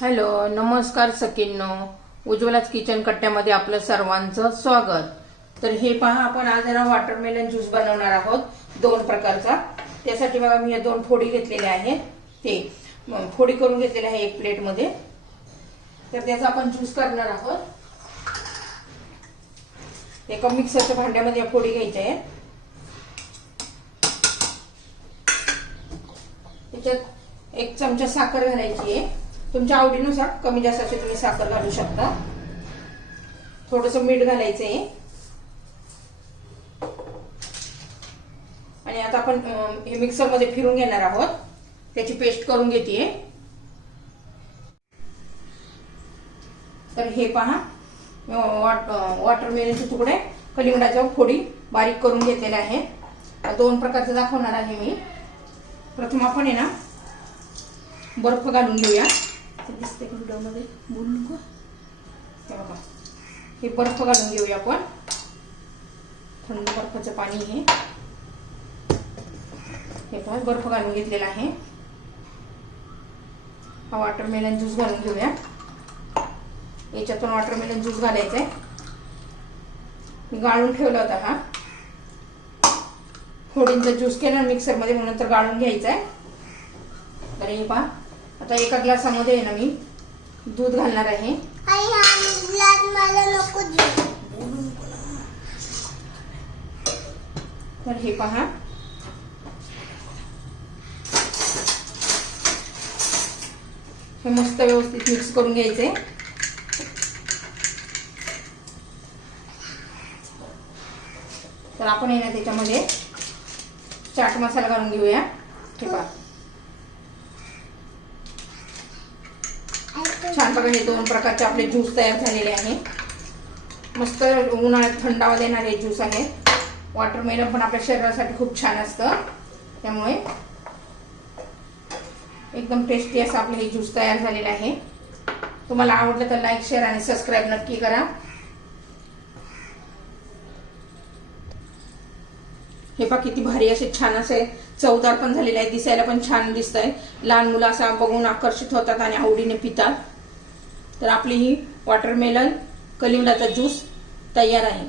Hello नमस्कार सकिन्नो उज्ज्वलाच kitchen कट्ट्यामध्ये आपलं सर्वांचं स्वागत. तर हे पहा आपण आज जरा वॉटरमेलन ज्यूस बनवणार आहोत दोन प्रकारचा. त्यासाठी बघा मी या दोन फोडी घेतलेल्या आहेत. ते फोडी करून घेतलेल्या आहे एक प्लेटमध्ये. तर त्याचा आपण ज्यूस करणार आहोत. एका मिक्सरच्या भांड्यामध्ये या फोडी घ्यायच्या आहेत. त्याच्यात एक चमचा साखर घालायची आहे. तुमच्या आवडीनुसार कमी जास्त असे तुम्ही साखर घालू शकता. थोडस मीठ घालायचं आहे आणि आता आपण हे मिक्सरमध्ये फिरून घेणार आहोत. त्याची पेस्ट करून घेते तर हे पहा. वॉटरमेलनचे तुकडे. कलिंगडाच्या फोडी बारीक करून घेतलेले आहेत. दोन प्रकारचे दाखवणार आहे मी. प्रथम आपण आहे ना बर्फ घालून घेऊया. ते दिसते का बोलू नको. हे बघा हे बर्फ घालून घेऊया आपण. थंड बर्फाचं पाणी हे. हे पण बर्फ घालून घेतलेला आहे. हा वॉटरमेलन ज्यूस घालून घेऊया. याच्यातून वॉटरमेलन ज्यूस घालायचा आहे मी गाळून ठेवला होता हा. फोडींचा ज्यूस केला मिक्सरमध्ये मग नंतर गाळून घ्यायचा आहे तर हे पहा आता एका ग्लासामध्ये आहे ना मी दूध घालणार आहे. हा तर हे पहा. हे मस्त व्यवस्थित मिक्स करून घ्यायचे. तर आपण आहे ना त्याच्यामध्ये चाट मसाला घालून घेऊया. हे पहा. छान बघा हे दोन प्रकारचे आपले ज्यूस तयार झालेले आहे. मस्त उन्हाळ्यात थंडावा देणारे ज्यूस आहे वॉटरमेलन पण आपल्या शरीरासाठी खूप छान असतं. त्यामुळे एकदम टेस्टी असं आपलं हे ज्यूस तयार झालेलं आहे. तुम्हाला आवडलं तर लाईक शेअर आणि सबस्क्राईब नक्की करा. हे पहा किती भारी असे छान असे चवदार पण झालेले आहे दिसायला पण छान दिसत आहे लहान मुलं असं बघून आकर्षित होतात आणि आवडीने पितात. तर आपली ही वॉटरमेलन कलिंगडाचा ज्यूस तयार आहे.